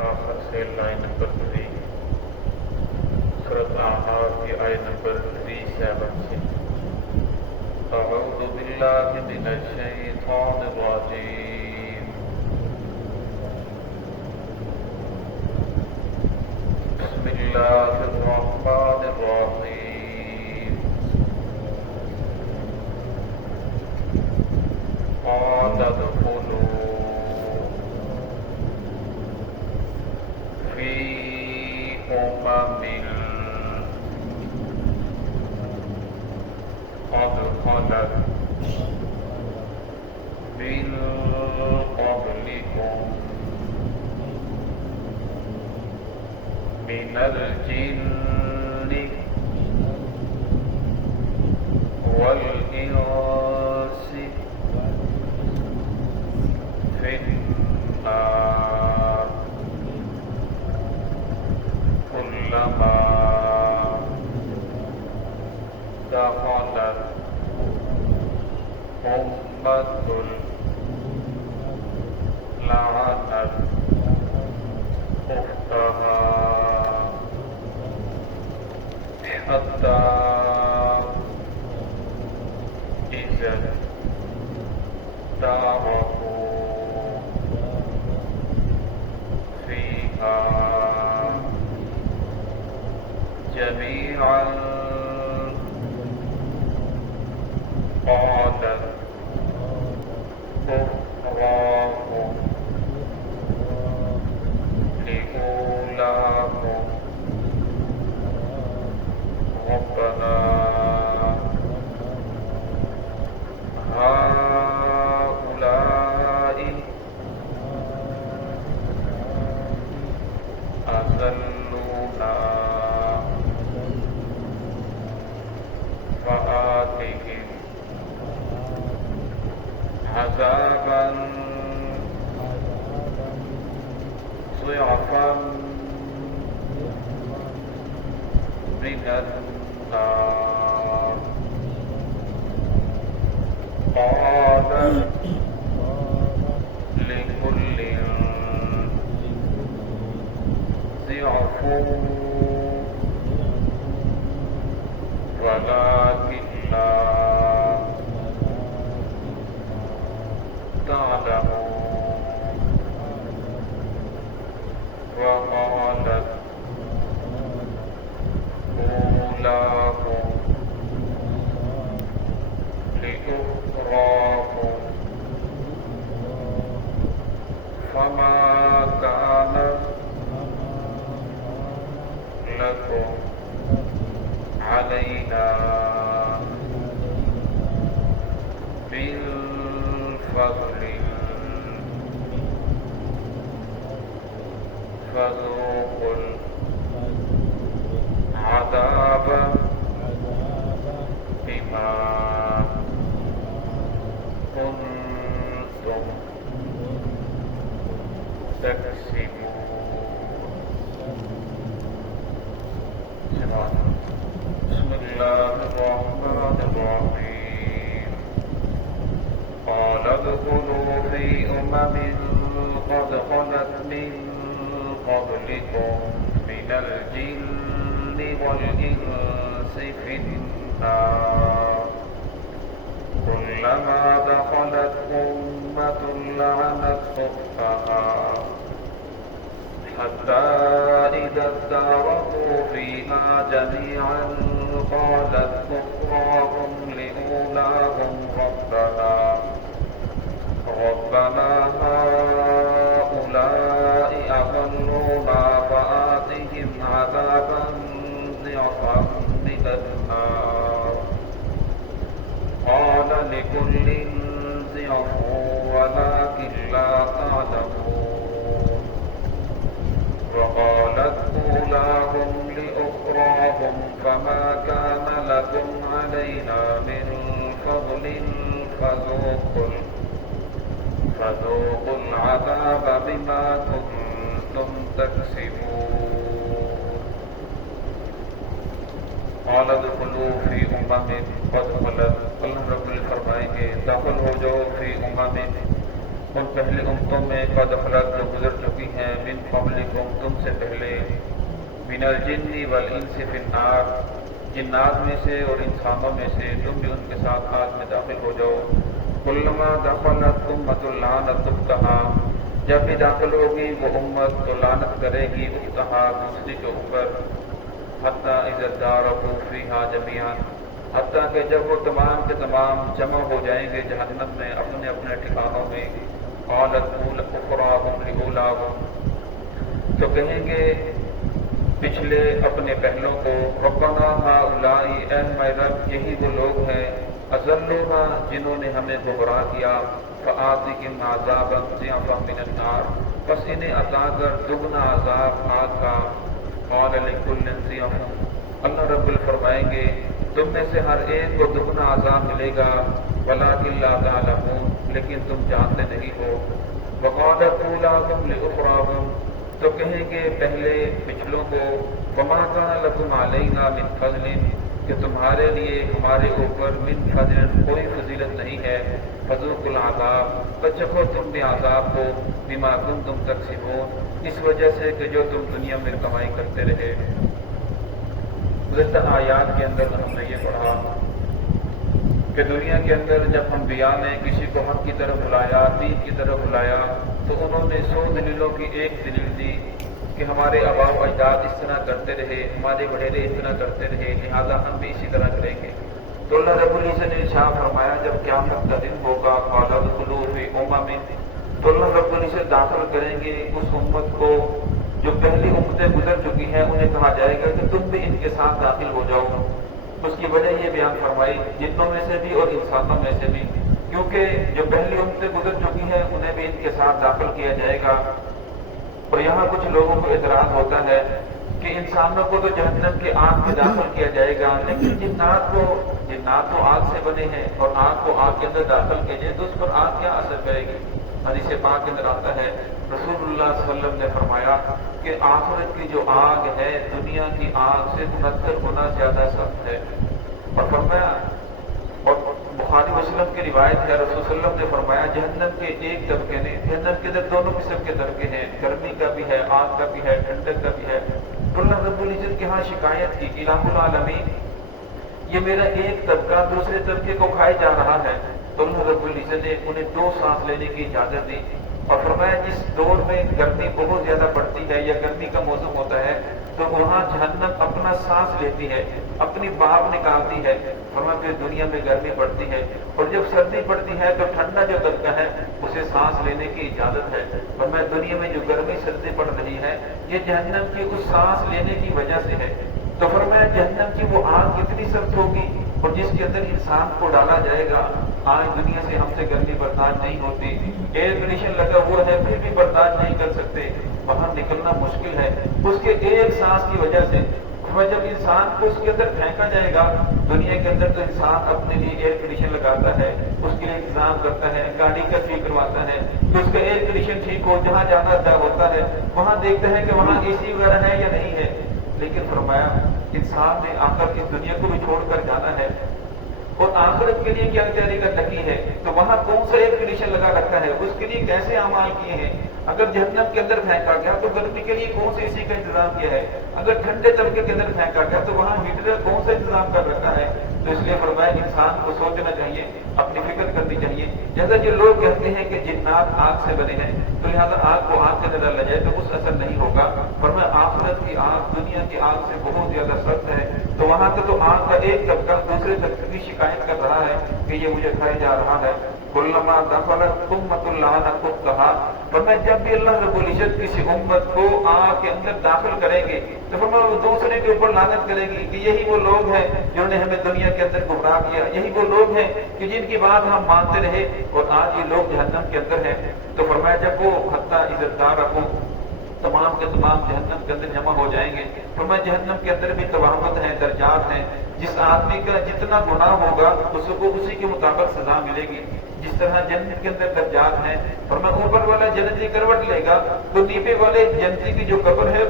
آخر سے line number 3 سورۃ اعراف کی آیت نمبر 37 سے اعوذ باللہ من الشیطان الرجیم بسم اللہ الرحمن الرحیم قال ادخلوا فی أمم قد خلت من قبلكم من الجن والإنس في النار كلما دخلت أمة لعنت أختها حتى إذا اداركوا فيها جميعا قالت أخراهم لأولاهم ربنا هؤلاء أذلونا فآتهم عذابا ضعفا من النار قال لكل ضعف ولكن لا تعلمون وقالت أولاهم لأخراهم فما كان لكم علينا من فضل فذوقوا العذاب بما كنتم تكسبون. بسم الله الرحمن الرحيم قال ادخلوا في أمم قد خلت من قبلكم من الجن والإنس في النار كلما دخلت أمة لعنت أختها حتى إذا اداركوا فيها جميعا قالت أخراهم لأولاهم ربنا هؤلاء أضلونا فآتهم عذابا ضعفا من النار قال لكل ضعف ولكن لا تعلمون وقالت أولاهم لأخراهم فما كان لكم علينا من فضل فذوقوا العذاب بما كنتم تكسبون. قال ادخلوا في أمم قد خلت. اللہ رب العالمین فرمائیں گے داخل ہو جاؤ فی امم ان پہلی امتوں میں قد خلت جو گزر چکی ہیں من قبلکم تم سے پہلے من الجن والانس فی النار جنات میں سے اور انسانوں میں سے تم بھی ان کے ساتھ آگ میں داخل ہو جاؤ کلما دخلت امۃ لعنت اختہا جب بھی داخل ہوگی وہ امت تو لعنت کرے گی اختہا دوسری کے اوپر حتیٰ اذا ادارکوا فیہا جمیعا حتیٰ کہ جب وہ تمام کے تمام جمع ہو جائیں گے جہنم میں اپنے اپنے ٹھکانوں میں قالت اخراہم لأولاہم تو کہیں گے پچھلے اپنے پہلوں کو ربنا ہؤلاء اے ہمارے رب یہی وہ لوگ ہیں اضلونا جنہوں نے ہمیں گمراہ کیا فآتہم عذابا ضعفا من النار پس انہیں عطا کر دگنا عذاب آگ کا قال لکل ضعف اللہ رب فرمائیں گے تم میں سے ہر ایک کو دگنا عذاب ملے گا ولکن لا تعلمون لیکن تم جانتے نہیں ہو وقالت اولاہم لأخراہم تو کہیں گے پہلے پچھلوں کو وما کان لکم علینا من فضل کہ تمہارے لیے ہمارے اوپر من فضل کوئی فضیلت نہیں ہے فذوقوا العذاب تو چکھو تم بھی عذاب کو بما کنتم تکسبون اس وجہ سے کہ جو تم دنیا میں کمائی کرتے رہے گزشتہ آیات کے اندر ہم نے یہ پڑھا کہ دنیا کے اندر جب انبیاء نے کسی کو حق کی طرف بلایا دین کی طرف بلایا تو انہوں نے 100 دلیلوں کی ایک دلیل دی کہ ہمارے آباء و اجداد اس طرح کرتے رہے ہمارے وڈیرے اس طرح کرتے رہے لہذا ہم بھی اسی طرح کریں گے تو اللہ رب العزت نے ارشاد فرمایا جب قیامت کا دن ہوگا قال ادخلوا فی امم تو اللہ رب العزت داخل کریں گے اس امت کو جو پہلی امتیں گزر چکی ہیں انہیں کہا جائے گا کہ تم بھی ان کے ساتھ داخل ہو جاؤ اس کی وجہ یہ بیان فرمائی جنوں میں سے بھی اور انسانوں میں سے بھی کیونکہ جو پہلی امتیں گزر چکی ہیں انہیں بھی ان کے ساتھ داخل کیا جائے گا اور یہاں کچھ لوگوں کو اعتراض ہوتا ہے کہ انسانوں کو تو جہنم کے آگ میں داخل کیا جائے گا لیکن جنات تو آگ سے بنے ہیں اور آگ کو آگ کے اندر داخل کیا جائے تو اس پر آگ کیا اثر کرے گی حدیث پاک کے اندر آتا ہے رسول اللہ صلی اللہ علیہ وسلم نے فرمایا کہ آخرت کی جو آگ ہے دنیا کی آگ سے 69 گنا زیادہ سخت ہے اور فرمایا اور بخاری مسلم کی روایت ہے رسول صلی اللہ علیہ وسلم نے فرمایا جہنم کے ایک طبقے نے جہنم کے اندر دونوں قسم کے طبقے ہیں گرمی کا بھی ہے آگ کا بھی ہے ٹھنڈک کا بھی ہے تو اللہ رب العزت کے ہاں شکایت کی کہ رب العالمین یہ میرا ایک طبقہ دوسرے طبقے کو کھائے جا رہا ہے تو اللہ رب العزت نے انہیں 2 سانس لینے کی اجازت دی اور فرمایا جس دور میں گرمی بہت زیادہ پڑتی ہے یا گرمی کا موسم ہوتا ہے تو وہاں جہنم اپنا سانس لیتی ہے اپنی بھاپ نکالتی ہے فرمایا پھر دنیا میں گرمی پڑتی ہے اور جب سردی پڑتی ہے تو ٹھنڈا جو طبقہ ہے اسے سانس لینے کی اجازت ہے فرمایا دنیا میں جو گرمی سردی پڑ رہی ہے یہ جہنم کی اس سانس لینے کی وجہ سے ہے تو فرمایا جہنم کی وہ آگ کتنی سخت ہوگی اور جس کے اندر انسان کو ڈالا جائے گا آج دنیا سے ہم سے گرمی برداشت نہیں ہوتی ایئر کنڈیشن لگا ہوا ہے پھر بھی برداشت نہیں کر سکتے باہر نکلنا مشکل ہے اس کے ایک سانس کی وجہ سے جب انسان کو اس کے اندر پھینکا جائے گا دنیا کے اندر تو انسان اپنے لیے ایئر کنڈیشن لگاتا ہے اس کے لیے انتظام کرتا ہے گاڑی کا ٹھیک کرواتا ہے تو اس کا ایئر کنڈیشن ٹھیک ہو جہاں جانا ہوتا ہے وہاں دیکھتا ہے کہ وہاں اے سی وغیرہ ہے یا نہیں ہے لیکن فرمایا انسان نے آخر اس دنیا کو بھی چھوڑ کر جانا ہے اور آخرت کے لیے کیا تیاری کر رکھی ہے تو وہاں کون سا ایئر کنڈیشن لگا رکھا ہے اس کے لیے کیسے اعمال کیے ہیں اگر جہنم کے اندر پھینکا گیا تو گرمی کے لیے کون سے اسی کا انتظام کیا ہے اگر ٹھنڈے طبقے کے اندر پھینکا گیا تو وہاں ہیٹر کون سا انتظام کر رکھا ہے تو اس لیے فرمایا انسان کو سوچنا چاہیے اپنی فکر کرنی چاہیے جیسا جو لوگ کہتے ہیں کہ جنات آگ سے بنے ہیں تو لہٰذا آگ کو آگ کے اندر ڈالا جائے تو اس اثر نہیں ہوگا فرمایا آخرت کی آگ دنیا کی آگ سے بہت زیادہ سخت ہے تو وہاں کا تو آگ کا ایک طبقہ دوسرے طبقے کی شکایت کر رہا ہے کہ یہ مجھے کھایا جا رہا ہے کلما دخلت امۃ لعنت اختہا فرمایا جب بھی اللہ رب العزت کسی امت کو آگ کے اندر داخل کریں گے تو فرمایا وہ دوسرے کے اوپر لعنت کرے گی کہ یہی وہ لوگ ہیں جنہوں نے ہمیں دنیا کے اندر گمراہ کیا یہی وہ لوگ ہیں کہ جن کی بات ہم مانتے رہے اور آج یہ لوگ جہنم کے اندر ہیں تو فرمایا جب وہ حتیٰ عزت دار رکھوں تمام کے تمام جہنم کے اندر جمع ہو جائیں گے فرمایا جہنم کے اندر بھی توامت ہیں درجات ہیں جس آدمی کا جتنا گناہ ہوگا اس کو اسی کے مطابق سزا ملے گی جس طرح جنت کے اندر درجات ہیں فرمایا اوپر والا جنتی کروٹ لے گا تو نیچے والے جنتی کی جو قبر ہے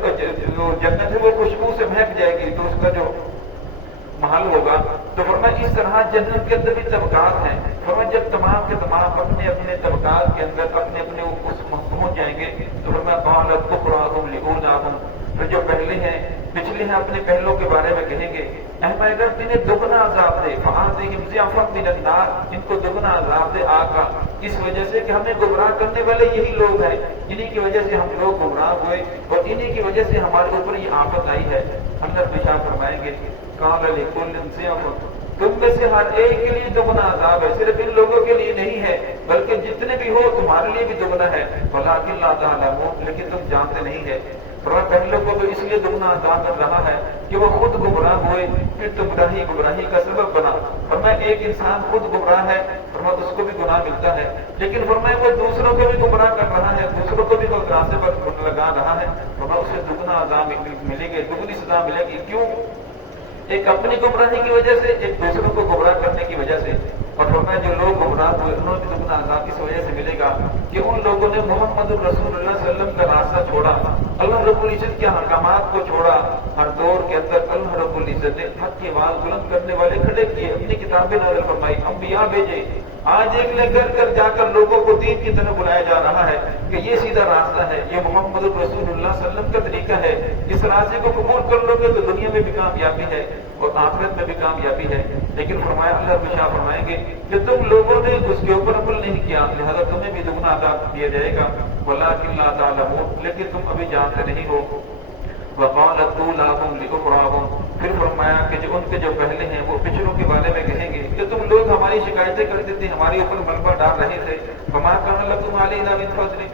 جو جنت ہے وہ خوشبو سے مہک جائے گی تو اس کا جو محل ہوگا تو فرمایا اس طرح جنت کے اندر بھی طبقات ہیں فرمایا جب تمام کے تمام اپنے اپنے طبقات کے اندر اپنے اپنے اس پہنچ جائیں گے تو فرمایا قالت اخراهم لاولاهم، پھر جو پہلے ہیں پچھلے ہیں اپنے پہلوں کے بارے میں کہیں گے اے اگر انہیں دگنا عذاب دے فآتِهِمْ ضِعْفًا مِنَ النَّارِ، ان کو دگنا عذاب دے آگ کا، اس وجہ سے کہ ہمیں گمراہ کرنے والے یہی لوگ ہیں، انہی کی وجہ سے ہم لوگ گمراہ ہوئے اور انہی کی وجہ سے ہمارے اوپر یہ آفت آئی ہے۔ اللہ بشا فرمائیں گے قال لِكُلٍّ ضِعْفٌ، تم میں سے ہر ایک کے لیے دگنا عذاب ہے، صرف ان لوگوں کے لیے نہیں ہے بلکہ جتنے بھی ہو تمہارے لیے بھی دگنا ہے، وَلَٰكِن لَا تَعْلَمُونَ، لیکن تم جانتے نہیں ہے۔ فرمایا پہلے کو تو اس لیے دگنا عذاب مل رہا ہے کہ وہ خود گمراہ ہوئے، پھر گمراہی کا سبب بنا۔ فرمایا ایک انسان خود گمراہ ہے، فرمایا اس کو بھی گناہ ملتا ہے، لیکن فرمایا وہ دوسروں کو بھی گمراہ کر رہا ہے، دوسروں کو بھی وہ راستے پر لگا رہا ہے، فرمایا اسے دگنا عذاب ملے گی، دگنی سزا ملے گی۔ کیوں؟ ایک اپنی گمراہی کی وجہ سے، ایک دوسروں کو گمراہ کرنے کی وجہ سے۔ اور فرمایا جو لوگ گمراہ ہوئے انہوں نے دگنا عذاب اس وجہ سے ملے گا کہ ان لوگوں نے محمد الرسول اللہ صلی اللہ علیہ وسلم کا راستہ چھوڑا، اللہ رب العزت کے احکامات کو چھوڑا۔ ہر دور کے اندر اللہ رب العزت نے حق کی آواز بلند کرنے والے کھڑے کیے، اپنی کتابیں نازل فرمائی، انبیاء بھیجے۔ آج ایک لے کر جا کر لوگوں کو دین کی طرف بلایا جا رہا ہے کہ یہ سیدھا راستہ ہے، یہ محمد الرسول اللہ صلی اللہ علیہ وسلم کا طریقہ ہے، اس راستے کو قبول کر لو گے تو دنیا میں بھی کامیابی ہے اور آخرت میں بھی کامیابی ہے۔ لیکن فرمایا اللہ بشا فرمائیں گے کہ تم لوگوں نے اس کے اوپر عمل نہیں کیا، لہذا تمہیں بھی دگنا عذاب دیا جائے گا، وَلَٰكِن لَا تَعْلَمُونَ، لیکن تم ابھی جانتے نہیں ہو۔ وَقَالَتْ أُولَاهُمْ لِأُخْرَاهُمْ، پھر فرمایا کہ جو ان کے جو پہلے ہیں وہ پچھلوں کے بارے میں کہیں گے کہ تم لوگ ہماری شکایتیں کرتے تھے، ہمارے اوپر ملبہ ڈال رہے تھے، فَمَا كَانَ لَكُمْ عَلَيْنَا مِنْ فَضْلٍ،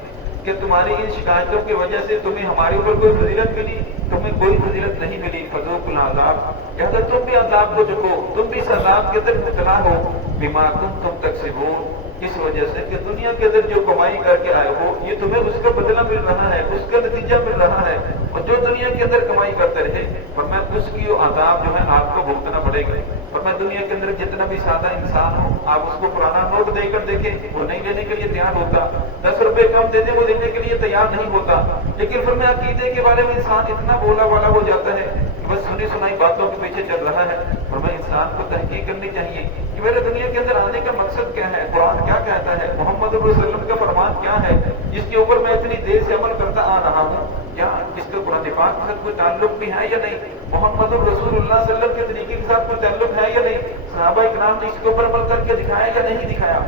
کہ تمہاری ان شکایتوں کی وجہ سے تمہیں ہمارے اوپر کوئی فضیلت ملی، تمہیں کوئی فضیلت نہیں ملی۔ فذوقوا العذاب، لہذا تم بھی عذاب کو چکو، تم بھی اس عذاب کے اندر مبتلا ہو، بما کنتم تکسبون، اس وجہ سے کہ دنیا کے اندر جو کمائی کر کے آئے ہو یہ تمہیں اس کا بدلہ مل رہا ہے، اس کا نتیجہ مل رہا ہے، اور جو دنیا کے اندر کمائی کرتے رہے فرمایا اس کی عذاب جو ہے آپ کو بھگتنا پڑے گا۔ فرمایا دنیا کے اندر جتنا بھی سادہ انسان ہو آپ اس کو پرانا نوٹ دے کر دیکھیں وہ نہیں لینے کے لیے تیار ہوتا، 10 روپے کم دے دیں وہ دینے کے لیے تیار نہیں ہوتا، لیکن فرمایا عقیدے کے بارے میں انسان اتنا بولا والا ہو جاتا ہے کہ بس سنی سنائی باتوں کے پیچھے چل رہا ہے۔ فرمایا انسان کو تحقیق کرنی چاہیے کہ میرے دنیا کے اندر آنے کا مقصد کیا ہے، قرآن کیا کہتا ہے، محمد صلی اللہ علیہ وسلم کا فرمان کیا ہے جس کے اوپر میں اتنی دیر سے عمل کرتا آ رہا ہوں، کیا اس کا قرآن پاک کے ساتھ کوئی تعلق بھی ہے یا نہیں، محمد الرسول اللہ صلی اللہ علیہ وسلم کے طریقے کے ساتھ کوئی تعلق ہے یا نہیں، صحابہ اکرام نے اس کے اوپر عمل کر کے دکھایا یا نہیں دکھایا۔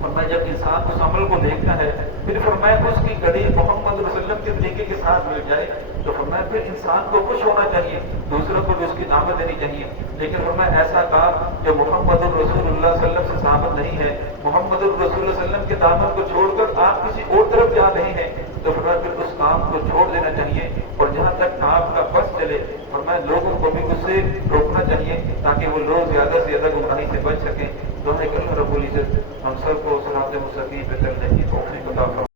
فرمایا جب انسان اس عمل کو دیکھتا ہے پھر فرمایا اس کی گھڑی محمد صلی اللہ علیہ وسلم کے طریقے کے ساتھ مل جائے تو فرمایا پھر انسان کو خوش ہونا چاہیے، دوسروں کو بھی اس کی دعوت دینی چاہیے، لیکن فرمایا ایسا کام جو محمد الرسول اللہ صلی اللہ علیہ وسلم سے ثابت نہیں ہے، محمد الرسول اللہ صلی اللہ علیہ وسلم کے دامن کو چھوڑ کر آپ کسی اور طرف جا رہے ہیں تو فرمایا پھر اس کام کو چھوڑ دینا چاہیے، اور جہاں تک آپ کا بس چلے فرمایا لوگوں کو بھی اس سے روکنا چاہیے تاکہ وہ لوگ زیادہ سے زیادہ گمراہی سے بچ سکیں۔ دعا ہے کہ اللہ رب العزت ہم سب کو صراط مستقیم پہ چلنے کی توفیق عطا فرمائے۔